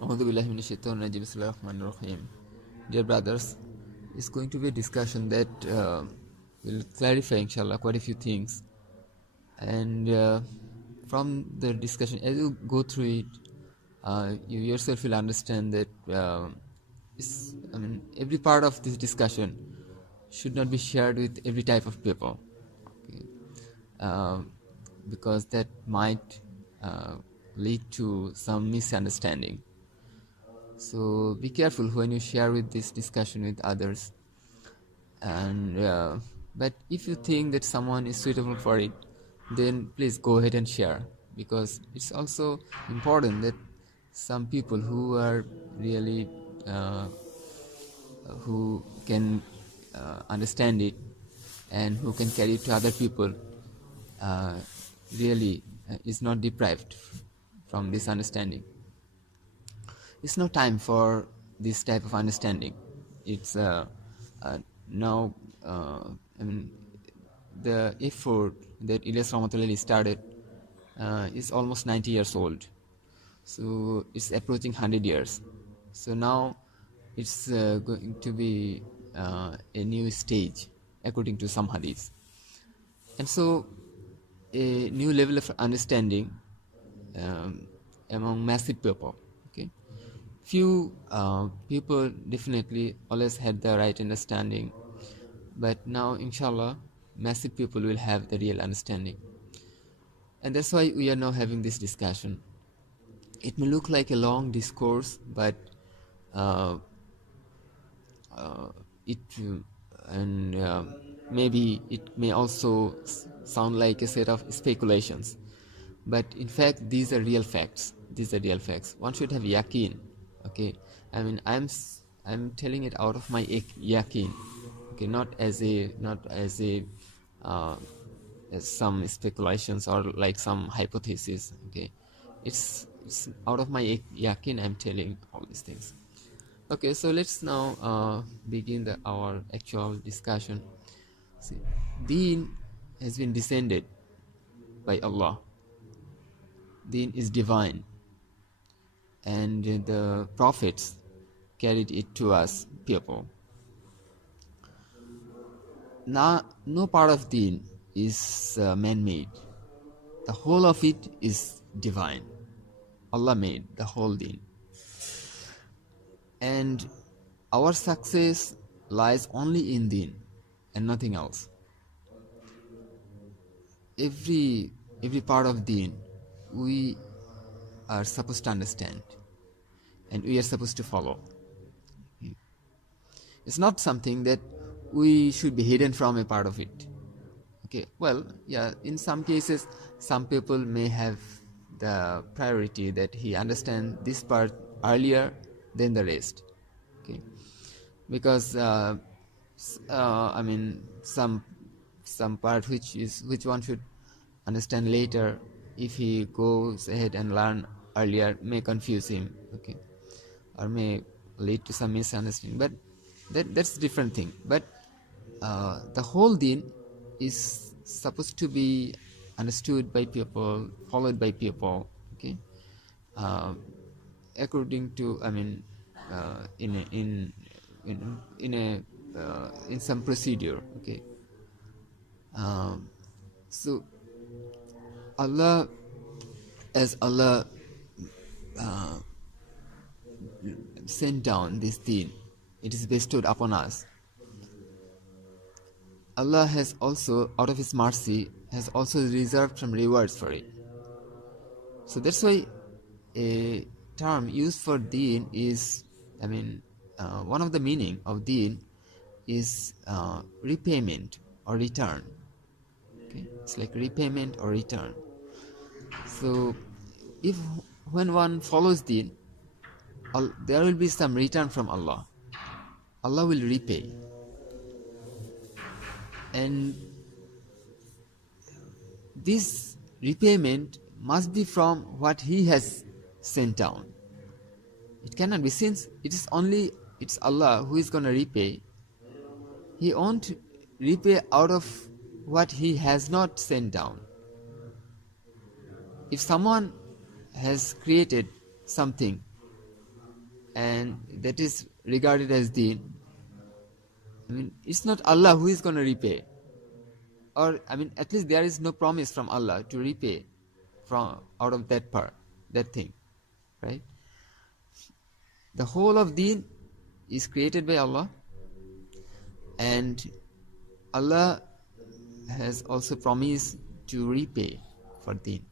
A'udhu billahi minash shaitanir rajim. Bismillahir rahmanir rahim. Dear brothers, it's going to be a discussion that will clarify, inshallah, quite a few things. And from the discussion, as you go through it, you yourself will understand that every part of this discussion should not be shared with every type of people, okay? uh, because that might lead to some misunderstanding. So be careful when you share with this discussion with others. And but if you think that someone is suitable for it, then please go ahead and share, because it's also important that some people who are really who can understand it and who can carry it to other people uh, really is not deprived from this understanding. It's no time for this type of understanding. It's now the effort that Ilyas Rahmatullahi started is almost 90 years old. So it's approaching 100 years. So now it's going to be a new stage according to some hadiths. And so a new level of understanding among massive people. Okay, few people definitely always had the right understanding, but now inshallah massive people will have the real understanding. And that's why we are now having this discussion. It may look like a long discourse, but it and maybe it may also sound like a set of speculations, but in fact these are real facts. One should have yaqeen. Okay, I'm telling it out of my yaqeen. Okay, not as some speculations or like some hypothesis. Okay, it's out of my yaqeen I'm telling all these things. Okay, so let's now begin our actual discussion. See, Deen has been descended by Allah. Deen is divine, and the prophets carried it to us people. Now, no part of Deen is man-made. The whole of it is divine. Allah made the whole Deen. And our success lies only in Deen and nothing else. Every part of Deen we are supposed to understand and we are supposed to follow. It's not something that we should be hidden from a part of it. Okay, well, yeah, in some cases some people may have the priority that he understand this part earlier than the rest. Okay, because some part which one should understand later, if he goes ahead and learn earlier, may confuse him. Okay, or may lead to some misunderstanding, but that's a different thing. But the whole Deen is supposed to be understood by people, followed by people. Okay, according to in some procedure. Okay, so Allah sent down this Deen, it is bestowed upon us. Allah has also, out of His mercy, has also reserved some rewards for it. So that's why a term used for Deen is, one of the meaning of Deen is repayment or return. Okay, it's like repayment or return. So when one follows Deen, there will be some return from Allah. Allah will repay. And this repayment must be from what He has sent down. It cannot be, since it's Allah who is going to repay. He won't repay out of what He has not sent down. If someone has created something and that is regarded as deen, I mean, it's not Allah who is going to repay. Or, I mean, at least there is no promise from Allah to repay from out of that part, that thing, right? The whole of deen is created by Allah, and Allah has also promised to repay for deen.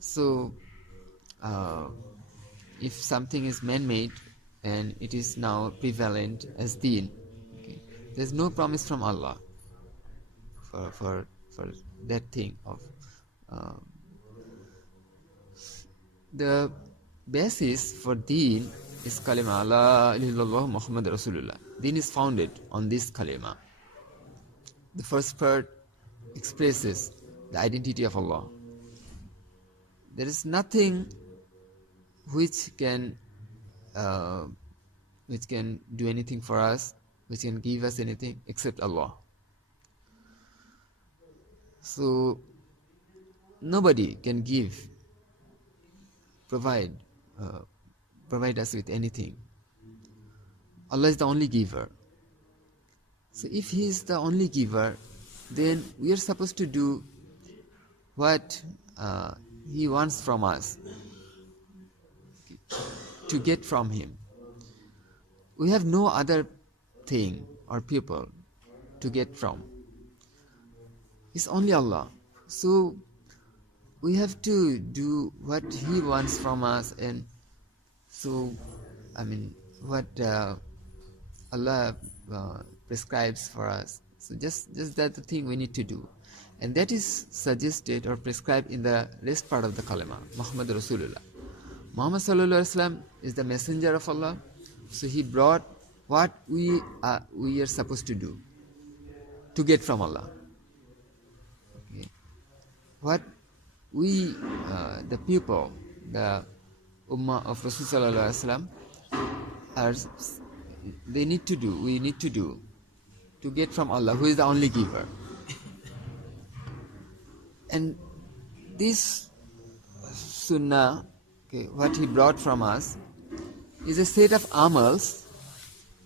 So, if something is man-made and it is now prevalent as deen, okay, there's no promise from Allah for that thing of the basis for deen is kalima la ilaha illallah Muhammad Rasulullah. Deen is founded on this kalima. The first part expresses the identity of Allah. There is nothing which can do anything for us, which can give us anything except Allah. So nobody can provide us with anything. Allah is the only giver. So if He is the only giver, then we are supposed to do what He wants from us to get from Him. We have no other thing or people to get from. It's only Allah. So we have to do what He wants from us, and so, I mean, what Allah prescribes for us. So just that the thing we need to do, and that is suggested or prescribed in the rest part of the kalima, Muhammad Rasulullah. Muhammad Sallallahu Alaihi Wasallam is the messenger of Allah. So he brought what we are supposed to do to get from Allah. Okay. What we, the people, the Ummah of Rasul Sallallahu Alaihi Wasallam, we need to do to get from Allah, who is the only giver. And this sunnah, okay, what He brought from us, is a set of amals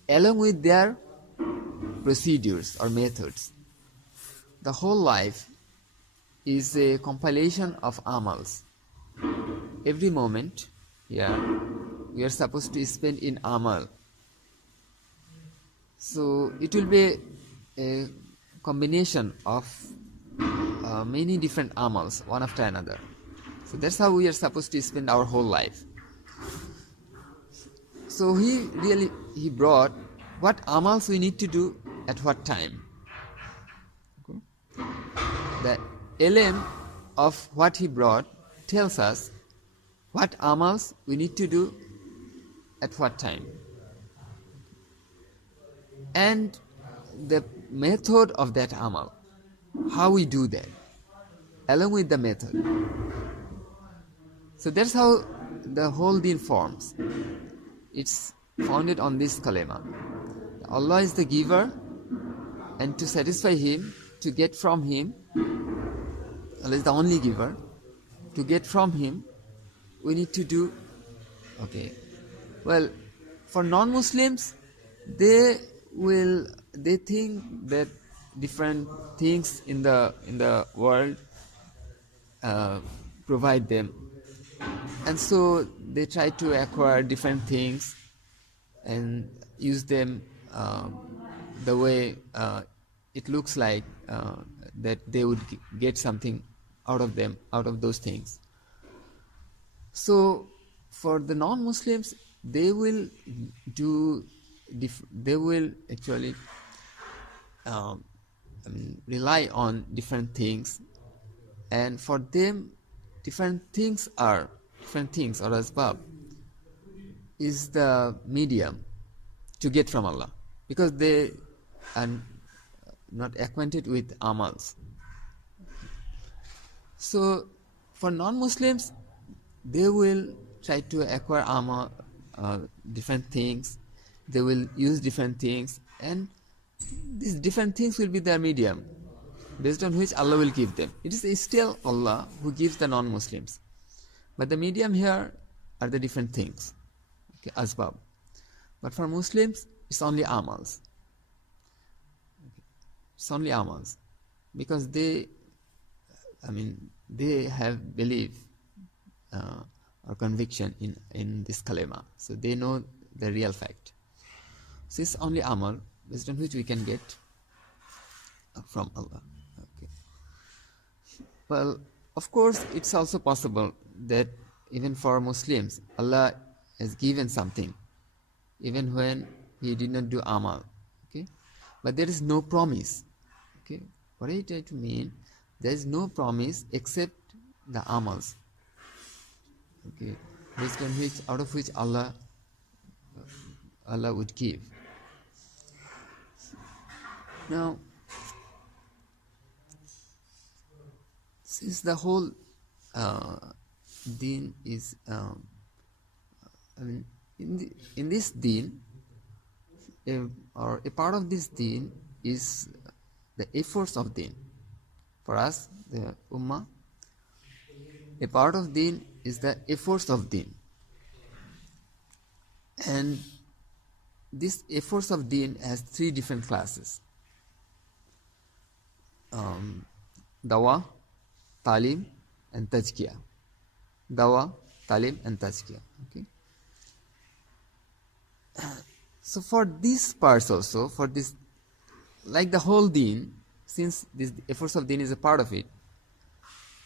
along with their procedures or methods. The whole life is a compilation of amals. Every moment here we are supposed to spend in amal. So it will be a combination of many different amals, one after another. So that's how we are supposed to spend our whole life. So he brought what amals we need to do at what time. Okay. The ilm of what He brought tells us what amals we need to do at what time. And the method of that amal, how we do that, along with the method. So that's how the whole deen forms. It's founded on this kalima. Allah is the giver, and to satisfy Him, to get from Him, Allah is the only giver. To get from Him, we need to do, okay. Well, for non-Muslims, they think that different things in the world provide them, and so they try to acquire different things and use them the way it looks like that they would get something out of them, out of those things. So for the non-Muslims, they will actually rely on different things, and for them different things or asbab is the medium to get from Allah, because they are not acquainted with amals. So for non-Muslims, they will try to acquire amal, different things. They will use different things, and these different things will be their medium, based on which Allah will give them. It is still Allah who gives the non-Muslims, but the medium here are the different things. okay, asbab. But for Muslims, it's only amals. It's only amals. Because they have belief or conviction in this kalima. So they know the real fact. So it's only amal based on which we can get from Allah. Okay. Well, of course, it's also possible that even for Muslims, Allah has given something, even when He did not do amal. Okay, but there is no promise. Okay, what I try to mean, there is no promise except the amals. Okay, based on which, out of which Allah would give. Now, since the whole deen is, in this deen, or a part of this deen is the efforts of deen. For us, the ummah, a part of deen is the efforts of deen. And these efforts of deen has three different classes. Dawa, talim, and tazkiyah. Dawa, talim, and tazkiyah. Okay. So for these parts also, for this, like the whole deen, since this efforts of deen is a part of it,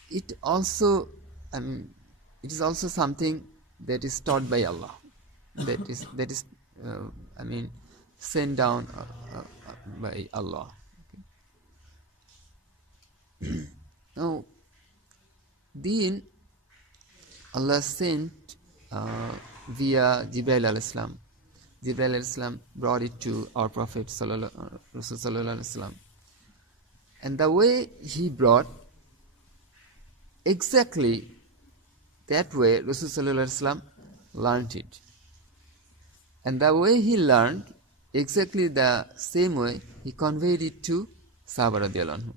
it also, it is also something that is taught by Allah, that is sent down by Allah. Okay. Now, deen, Allah sent via Jibreel alayhi salam. Jibreel alayhi salam brought it to our Prophet Rasul sallallahu alaihi wasallam. And the way he brought, exactly that way Rasul sallallahu alaihi wasallam learned it. And the way he learned, exactly the same way he conveyed it to Sahaba radiyallahu anhu.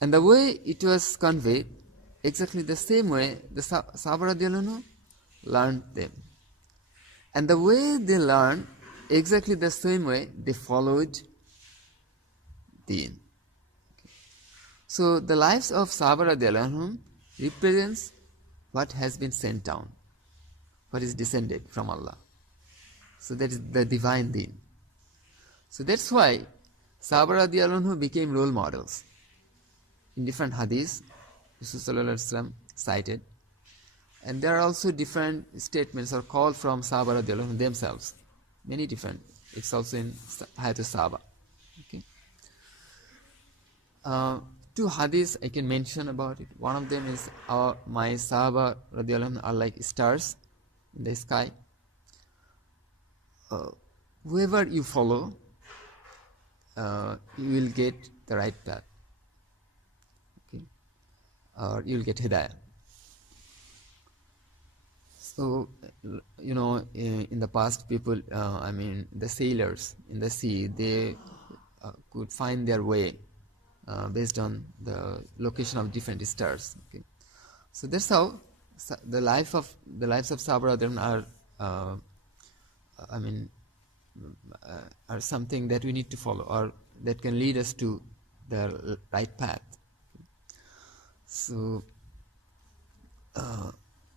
And the way it was conveyed, exactly the same way the Sahaba radiyallahu anhu learned them. And the way they learned, exactly the same way they followed deen. Okay. So the lives of Sahaba radiyallahu anhum represents what has been sent down, what is descended from Allah. So that is the divine deen. So that's why Sahaba radiyallahu anhum became role models. In different hadiths, Rasul sallallahu alaihi wasallam cited. And there are also different statements or calls from Sahaba radiyallahu anhum themselves. Many different. It's also in Hayat Sahaba. Okay. Two hadiths I can mention about it. One of them is my Sahaba radiyallahu anhum are like stars in the sky. Whoever you follow, you will get the right path. Okay. Or you will get hidayah. So, in the past, people, the sailors in the sea, they could find their way based on the location of different stars. Okay. So that's how the lives of Sahaba radhiyallahu anhum are something that we need to follow, or that can lead us to the right path. So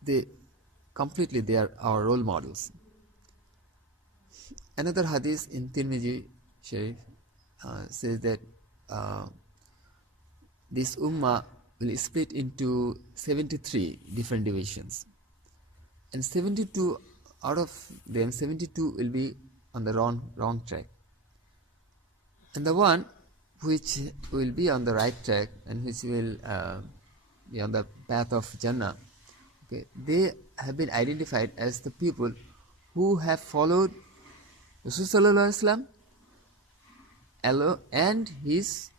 they are our role models. Another hadith in Tirmidhi Sharif says that this ummah will split into 73 different divisions, and 72 out of them, 72 will be on the wrong track, and the one which will be on the right track and which will be on the path of Jannah, okay, they have been identified as the people who have followed Rasul sallallahu alaihi wasallam and his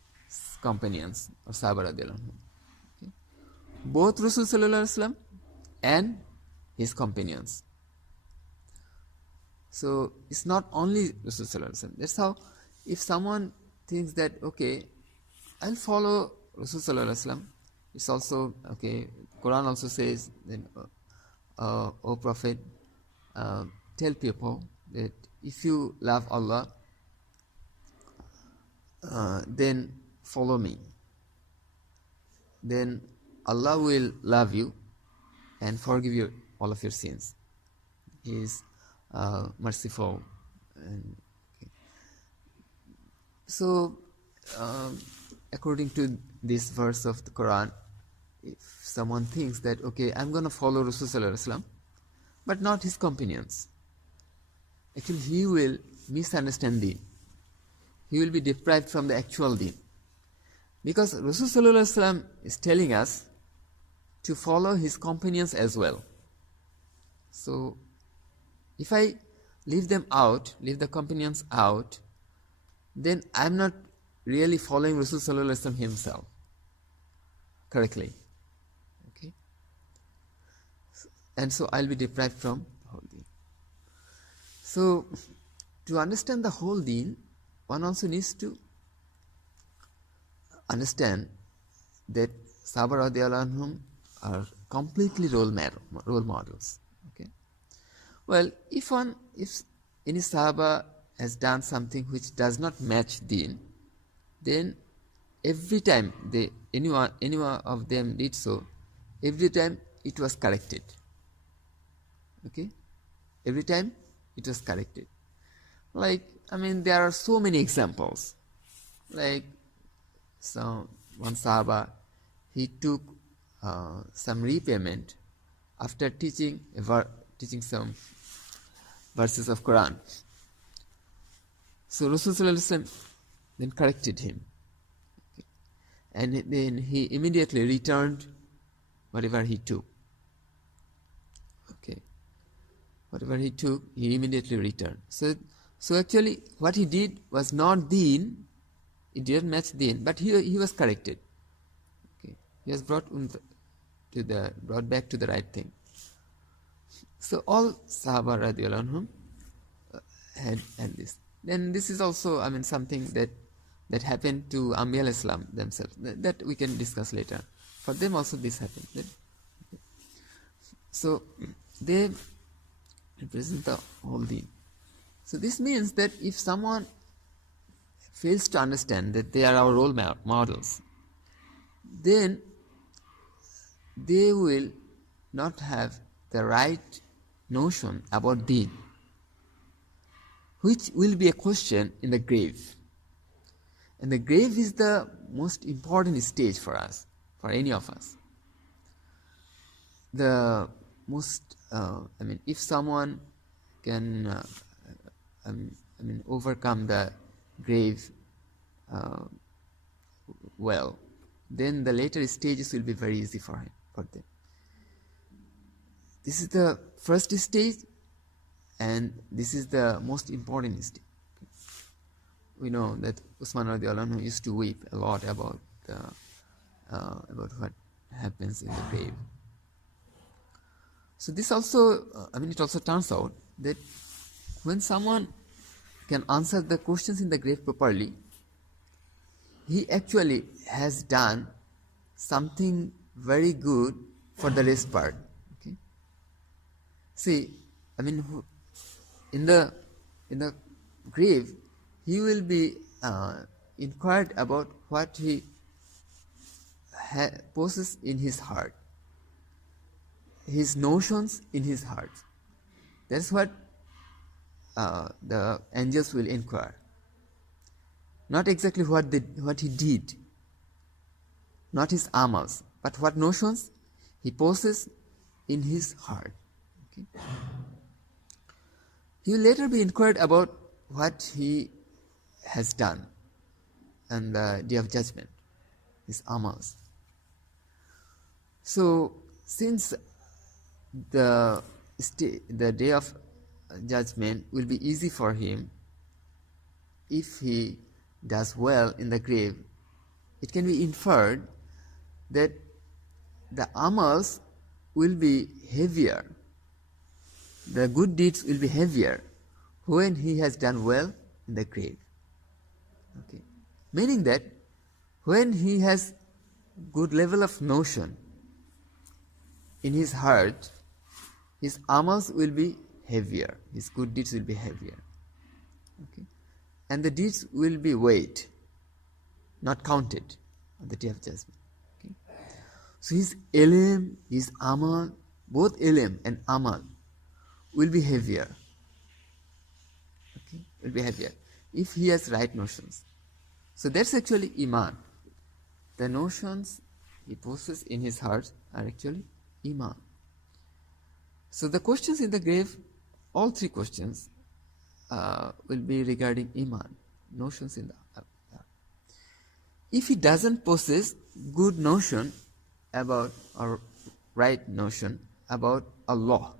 companions or Sahaba radhiyallahu anhum. Okay. Both Rasul sallallahu alaihi wasallam and his companions. So it's not only Rasul sallallahu alaihi wasallam. That's how, if someone thinks that, okay, I'll follow Rasul sallallahu alaihi wasallam, it's also okay. Quran also says that, O Prophet, tell people that if you love Allah, then follow me. Then Allah will love you and forgive you all of your sins. He is merciful. And, okay. So, according to this verse of the Quran, if someone thinks that, okay, I'm going to follow Rasulullah, but not his companions, actually he will misunderstand deen. He will be deprived from the actual deen. Because Rasulullah is telling us to follow his companions as well. So, if I leave them out, leave the companions out, then I'm not really following Rasulullah himself correctly. Okay? And so I'll be deprived from the whole deen. So, to understand the whole deen, one also needs to understand that Sahaba radiallahu anhum are completely role models. Okay. Well, if any Sahaba has done something which does not match deen, then every time anyone of them did so, every time it was corrected. Okay, every time it was corrected. Like, I mean, there are so many examples. Like, one Sahaba, he took some repayment after teaching some verses of Quran. So Rasulullah then corrected him. Okay. And then he immediately returned whatever he took. Okay. Whatever he took, he immediately returned. So actually what he did was not deen, it didn't match deen, but he was corrected. Okay. He was brought back to the right thing. So all Sahaba radiallahu anhum had this. Then this is also, I mean, something that happened to Anbiya alayhi salam themselves. That we can discuss later. For them also this happened. Okay. So they represent the whole deen. So this means that if someone fails to understand that they are our role models, then they will not have the right notion about deen, which will be a question in the grave. And the grave is the most important stage for us, for any of us. The most, if someone can, overcome the grave well, then the later stages will be very easy for them. This is the first stage, and this is the most important stage. We know that Usman radiallahu anhu used to weep a lot about what happens in the grave. So this also, it also turns out that when someone can answer the questions in the grave properly, he actually has done something very good for the rest part. Okay. See, in the grave, he will be inquired about what he possesses in his heart, his notions in his heart. That's what the angels will inquire. Not exactly what he did, not his amals, but what notions he possesses in his heart. Okay. He will later be inquired about what he has done on the day of judgment, his amals. So, since the day of judgment will be easy for him if he does well in the grave, it can be inferred that the amals will be heavier, the good deeds will be heavier when he has done well in the grave. Okay. Meaning that when he has good level of notion in his heart, his amals will be heavier. His good deeds will be heavier. Okay? And the deeds will be weighed, not counted on the day of judgment. Okay? So his ilm, his amal, both ilm and amal will be heavier. Okay? Will be heavier if he has right notions. So that's actually iman. The notions he possesses in his heart are actually iman. So the questions in the grave, all three questions will be regarding iman, notions in the heart. If he doesn't possess good notion about, or right notion about Allah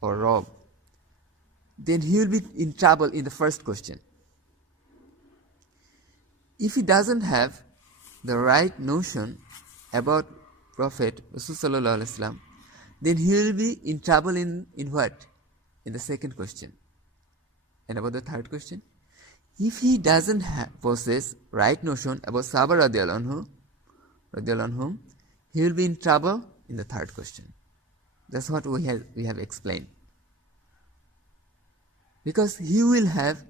or Rabb, then he will be in trouble in the first question. If he doesn't have the right notion about Prophet Rasulullah, then he will be in trouble in what? In the second question. And about the third question? If he doesn't possess right notion about Sahaba radiallahu anhum, he will be in trouble in the third question. That's what we have explained. Because he will have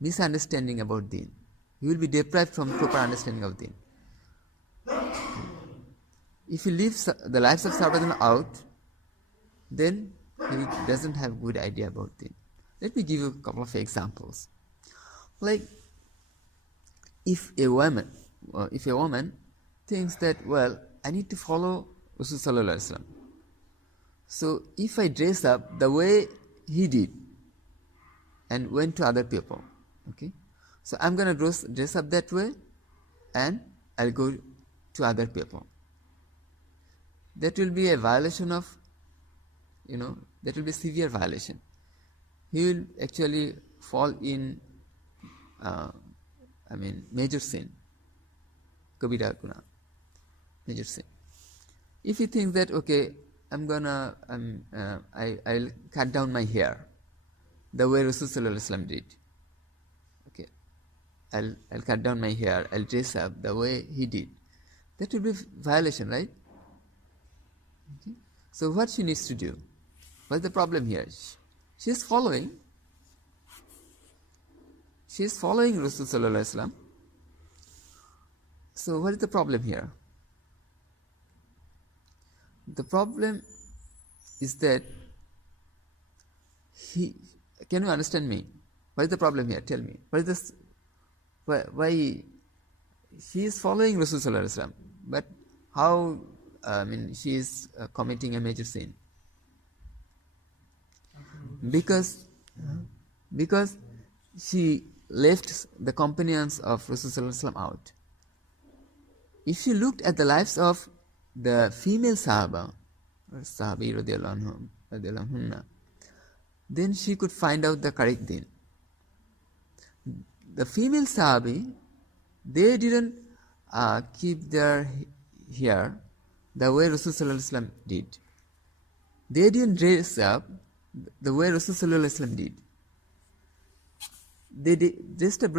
misunderstanding about deen. He will be deprived from proper understanding of deen. If he leaves the lives of Sahaba out, then he doesn't have good idea about deen. Let me give you a couple of examples. Like, if a woman thinks that, well, I need to follow Rasulullah, so if I dress up the way he did and went to other people, okay, so I'm going to dress up that way and I'll go to other people. That will be a violation of, that will be a severe violation. He will actually fall in, major sin. Kabira guna. Major sin. If he thinks that, okay, I'll cut down my hair the way Rasulullah did. Okay. I'll cut down my hair, I'll dress up the way he did. That will be violation, right? Okay. So what she needs to do? What's the problem here? She is following Rasulullah. So what is the problem here? The problem is that can you understand me? What is the problem here? Tell me. What is this? Why she is following Rasulullah, but how? She is committing a major sin. Because she left the companions of Rasulullah out. If she looked at the lives of the female Sahaba, or Sahabi radiallahu anhunna, then she could find out the correct deen. The female Sahabi, they didn't keep their hair the way Rasulullah did. They didn't dress up the way Rasulullah did. They dressed up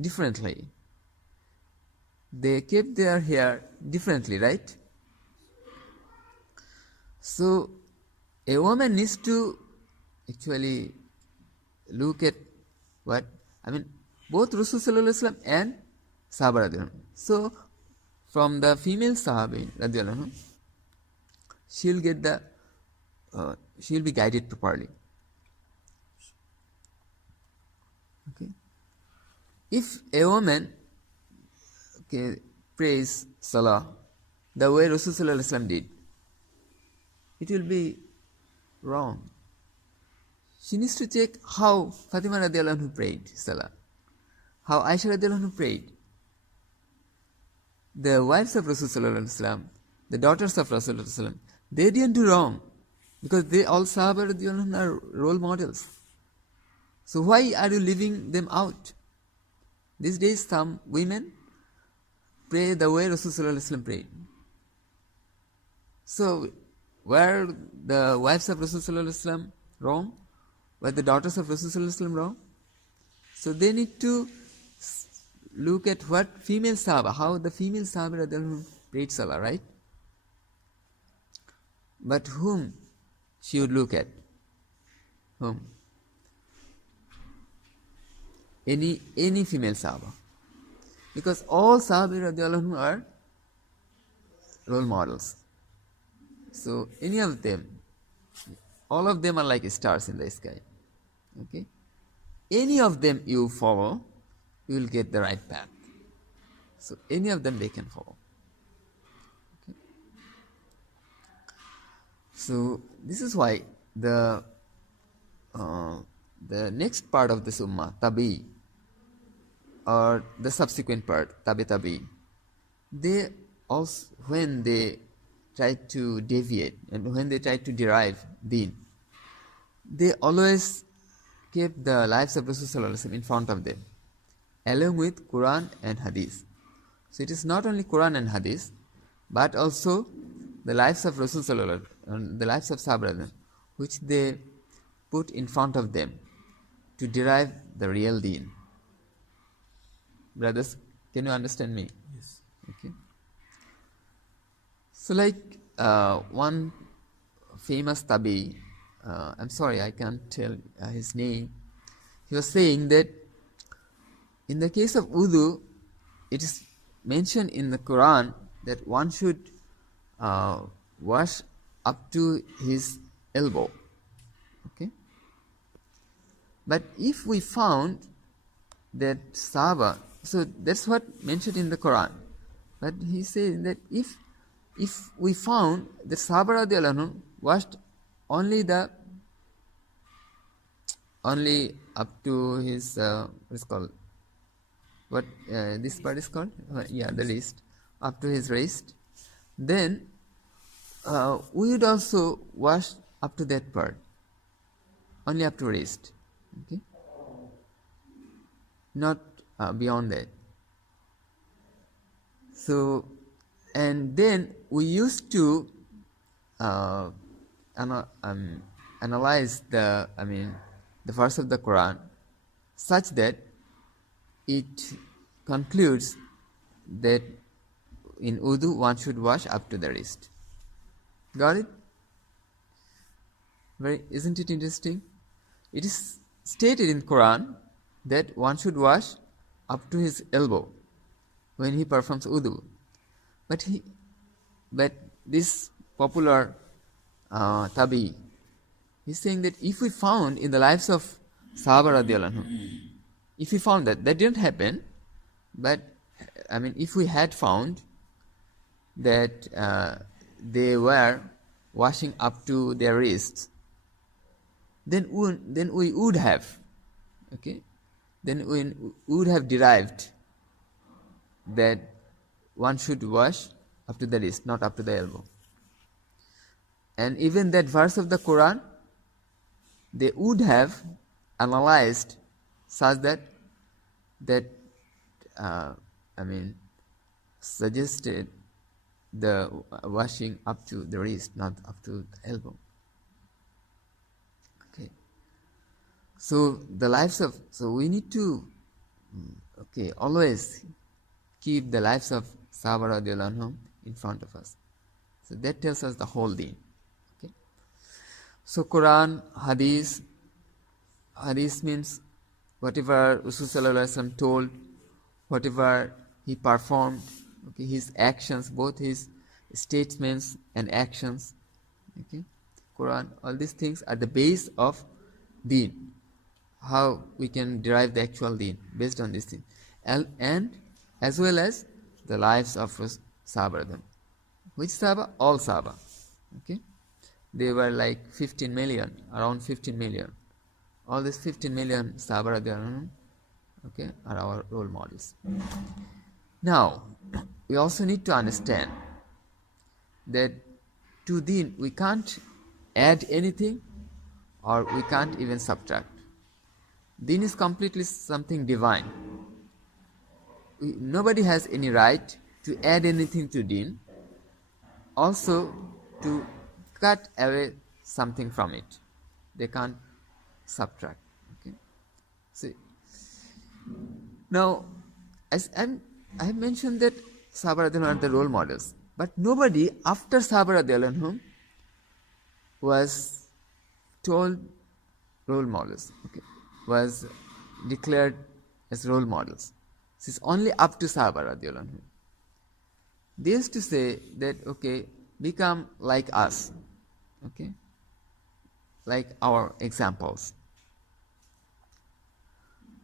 differently. They kept their hair differently, right? So a woman needs to actually look at both Rasulullah and Sahaba radiallahu anhu. So from the female Sahabi radiallahu anhu, she'll be guided properly. Okay. If a woman prays Salah the way Rasulullah did, it will be wrong. She needs to check how Fatima radiallahu anhu prayed Salah, how Aisha radiallahu anhu prayed. The wives of Rasulullah, the daughters of Rasulullah, they didn't do wrong, because they all Sahaba radiallahu anhu are role models. So why are you leaving them out? These days some women pray the way Rasulullah prayed. So were the wives of Rasulullah wrong? Were the daughters of Rasulullah wrong? So they need to look at what female Sahaba, how the female Sahaba prayed Salah, right? But whom she would look at? whom? Any female Sahaba. Because all Sahaba radiallahu anhu are role models. So any of them, all of them are like stars in the sky. Okay? Any of them you follow, you will get the right path. So any of them they can follow. Okay? So this is why the next part of this ummah, tabi, or the subsequent part, tabi, they also, when they try to deviate and when they try to derive deen, they always keep the lives of Rasulullah in front of them, along with Quran and Hadith. So it is not only Quran and Hadith, but also the lives of Rasulullah and the lives of Sahaba, which they put in front of them to derive the real deen. Brothers, can you understand me? Yes. Okay. So like one famous tabi, I'm sorry I can't tell his name, he was saying that in the case of wudu, it is mentioned in the Quran that one should wash up to his elbow. Okay. But if we found that Sahaba, so that's what mentioned in the Quran. But he said that if we found that Sahaba radiallahu anhu washed only up to his what is called, what this part is called, the wrist, up to his wrist, then we would also wash up to that part, only up to wrist. Okay, not beyond that. So, and then we used to analyze the verse of the Quran such that it concludes that in wudu one should wash up to the wrist. Got it? Isn't it interesting? It is stated in Quran that one should wash up to his elbow when he performs wudu. But this popular tabi, he's saying that if we found in the lives of Sahaba radiallahu anhu, if we found that didn't happen, but if we had found that they were washing up to their wrists, then we would have, okay, then we would have derived that one should wash up to the wrist, not up to the elbow. And even that verse of the Quran, they would have analyzed such that suggested the washing up to the wrist, not up to the elbow. Okay. So the lives of, so we need to always keep the lives of Sahaba radiallahu anhum in front of us. So that tells us the whole deen. Okay. So Quran, Hadith means whatever Rasulullah told, whatever he performed, okay, his actions, both his statements and actions. Okay. Quran, all these things are the base of deen. How we can derive the actual deen based on this thing. And as well as the lives of Sahaba. Which Sahaba? All Sahaba. Okay. They were like 15 million, around 15 million. All these 15 million Sahaba, okay, are our role models. Now, we also need to understand that to deen we can't add anything or we can't even subtract. Deen is completely something divine. Nobody has any right to add anything to deen, also to cut away something from it. They can't subtract. Okay. So now, as I have mentioned that Sahaba radiallahu anhum are the role models, but nobody after Sahaba radiallahu anhum was told role models, okay, was declared as role models. This is only up to Sahaba radiallahu anhu. They used to say that, okay, become like us, okay, like our examples.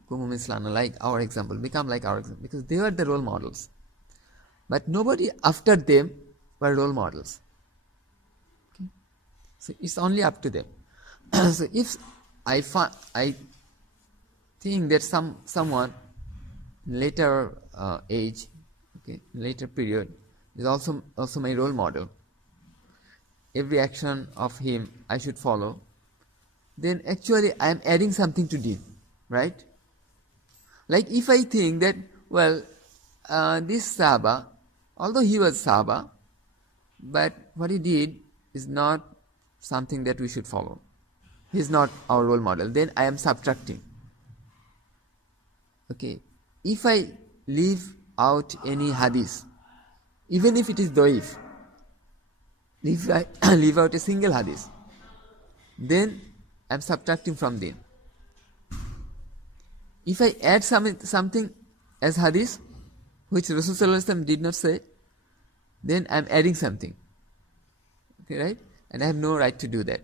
Kumum Islam, like our example, become like our example, because they were the role models. But nobody after them were role models. Okay? So it's only up to them. So if I think that someone later age, okay, later period is also my role model, every action of him I should follow, then actually I am adding something to it, right? Like if I think that, well, this Sahaba, although he was Sahaba, but what he did is not something that we should follow. He is not our role model. Then I am subtracting. Okay. If I leave out any hadith, even if it is doif, if I leave out a single hadith, then I am subtracting from them. If I add something as hadith, which Rasulullah did not say, then I am adding something. Okay, right? And I have no right to do that.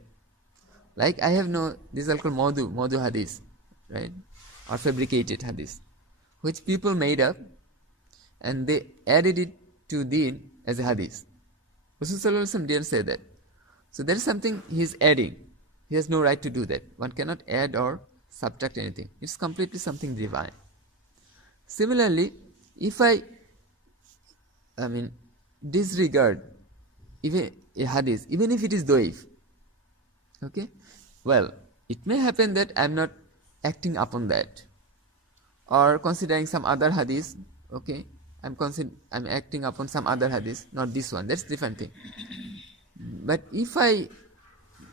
Like I have no, these are called Madhu hadith, right? Or fabricated hadith, which people made up and they added it to deen as a hadith. Rasulullah didn't say that. So there is something he is adding. He has no right to do that. One cannot add or subtract anything. It's completely something divine. Similarly, if I disregard even a hadith, even if it is doif, okay, well, it may happen that I am not acting upon that, or considering some other hadith, okay, I'm acting upon some other hadith, not this one. That's different thing. But if I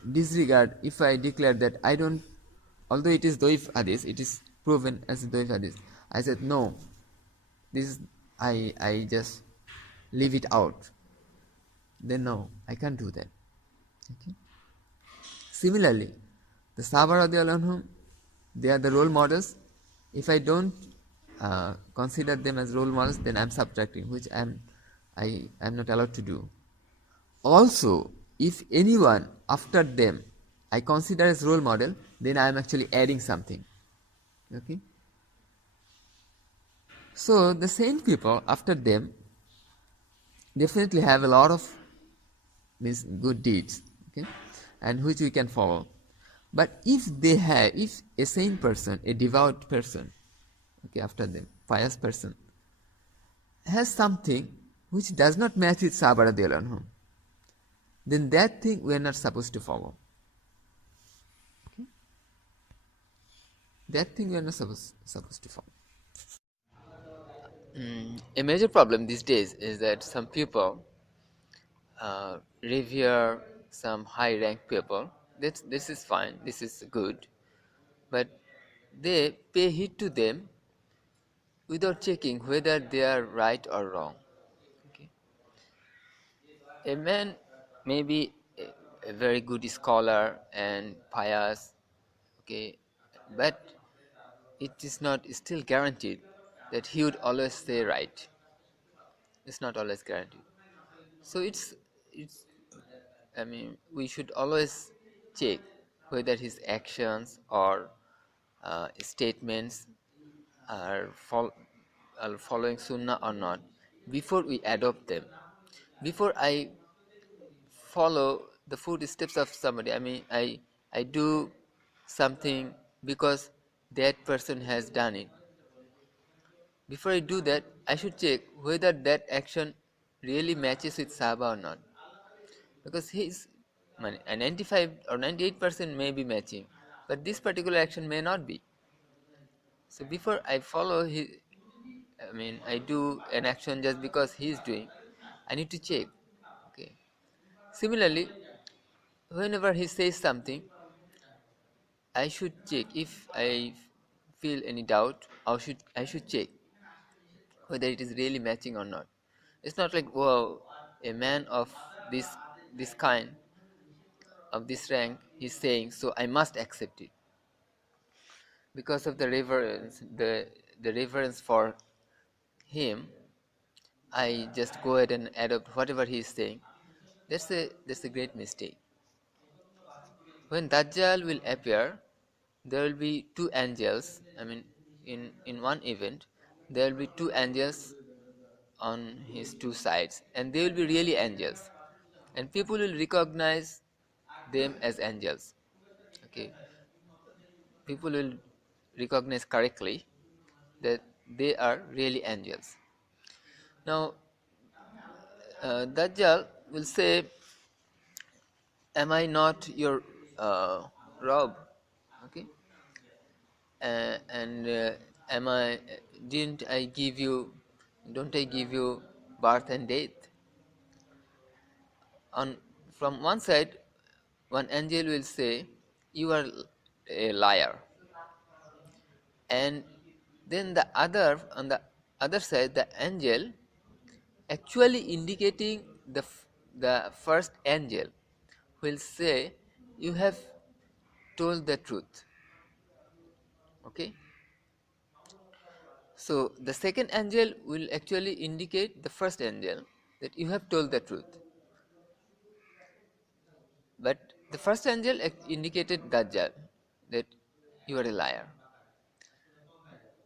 disregard, if I declare that I don't, although it is doif hadith, it is proven as a doif hadith, I said no, this is, I just leave it out, then no, I can't do that. Okay. Similarly, the Sahaba radiallahu anhum, they are the role models. If I don't consider them as role models, then I'm subtracting, which I am not allowed to do. Also, if anyone after them I consider as role model, then I am actually adding something. Okay. So the saint people after them definitely have a lot of good deeds, okay, and which we can follow. But if a saint person, a devout person, okay, after them, pious person, has something which does not match with Sahaba radiallahu anhum, then that thing we are not supposed to follow. Okay? That thing we are not supposed to follow. A major problem these days is that some people revere some high ranked people. This is fine, this is good, but they pay heed to them without checking whether they are right or wrong. Okay. A man may be a very good scholar and pious, okay, but it is not still guaranteed that he would always say right. It's not always guaranteed. So it's we should always check whether his actions or statements are following sunnah or not before we adopt them. Before I follow the footsteps of somebody, I do something because that person has done it. Before I do that, I should check whether that action really matches with Sahaba or not. Because his 95 or 98% may be matching, but this particular action may not be. So before I follow his, I do an action just because he is doing, I need to check. Okay. Similarly, whenever he says something, I should check. If I feel any doubt, I should check whether it is really matching or not. It's not like, wow, a man of this kind, of this rank, is saying, so I must accept it. because of the reverence, the reverence for him, I just go ahead and adopt whatever he is saying. That's a great mistake. When Dajjal will appear, there will be two angels. I mean, in one event, there will be two angels on his two sides, and they will be really angels, and people will recognize them as angels. Okay, people will recognize correctly that they are really angels. Now, Dajjal will say, "Am I not your Rob?" Okay, and am I? Didn't I give you? Don't I give you birth and death? On from one side, one angel will say, "You are a liar," and then the other on the other side, the angel actually indicating the first angel will say, "You have told the truth." Okay, so the second angel will actually indicate the first angel that you have told the truth, but the first angel indicated Dajjal that you are a liar.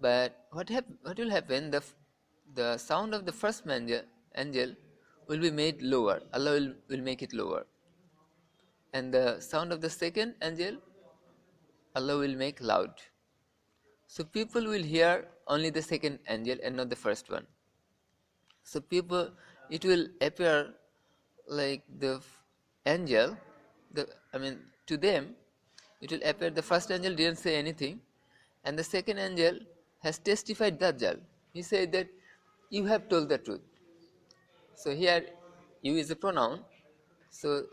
But what will happen? The sound of the first angel will be made lower. Allah will make it lower, and the sound of the second angel, Allah will make loud. So people will hear only the second angel and not the first one. So people, it will appear like the angel, I mean, to them, it will appear the first angel didn't say anything, and the second angel has testified Dajjal. He said that you have told the truth. So here, you is a pronoun. So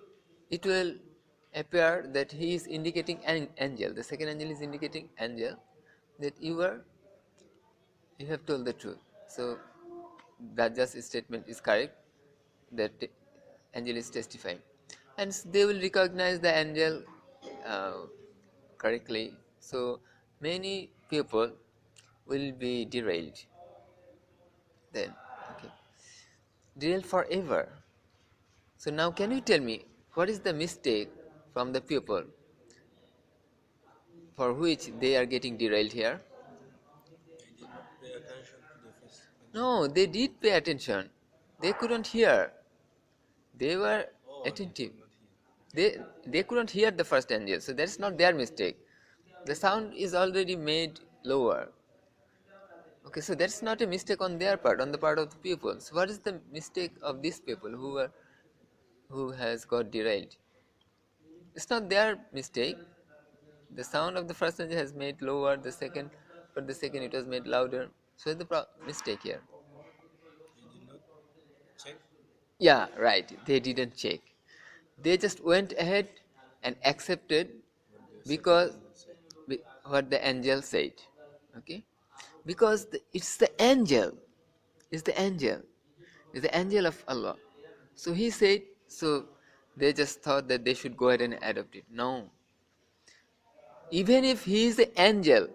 it will appear that he is indicating an angel. The second angel is indicating angel, that you have told the truth. So Dajjal's statement is correct, that angel is testifying, and they will recognize the angel uh, correctly. So many people will be derailed then. Okay, derailed forever. So now, can you tell me what is the mistake from the people for which they are getting derailed here? No, they did pay attention. They couldn't hear. They were attentive. They couldn't hear the first angel, so that's not their mistake. The sound is already made lower. Okay, so that's not a mistake on their part, on the part of the people. So what is the mistake of these people who has got derailed? It's not their mistake. The sound of the first angel has made lower, the second, but the second it was made louder. So it's the mistake here. Yeah, right. They didn't check. They just went ahead and accepted because what the angel said. Okay, because it's the angel. It's the angel. It's the angel of Allah. So he said. So they just thought that they should go ahead and adopt it. No. Even if he is the angel,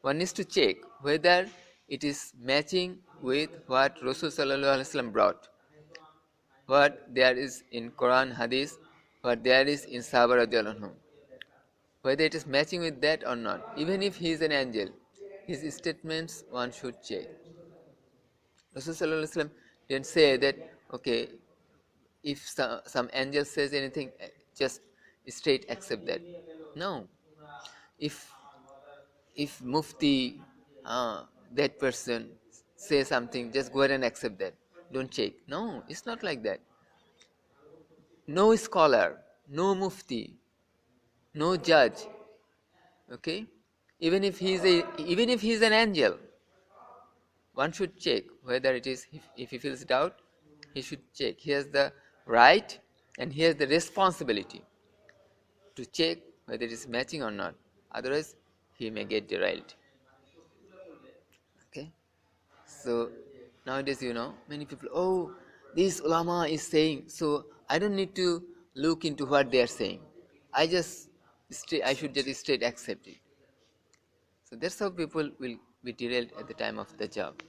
one needs to check whether it is matching with what Rasul Sallallahu Alaihi Wasallam brought, what there is in Quran, Hadith, what there is in Sahaba Radiallahu anhum, whether it is matching with that or not. Even if he is an angel, his statements one should check. Rasul Sallallahu Alaihi Wasallam didn't say that, okay, if some angel says anything, just straight accept that. No. If Mufti, that person say something, just go ahead and accept that. Don't check. No, it's not like that. No scholar, no Mufti, no judge. Okay, even if he is an angel, one should check whether it is. If he feels doubt, he should check. He has the right and he has the responsibility to check whether it is matching or not. Otherwise, he may get derailed. Okay. So nowadays, many people, oh, this ulama is saying, so I don't need to look into what they are saying. I should just straight accept it. So that's how people will be derailed at the time of the job.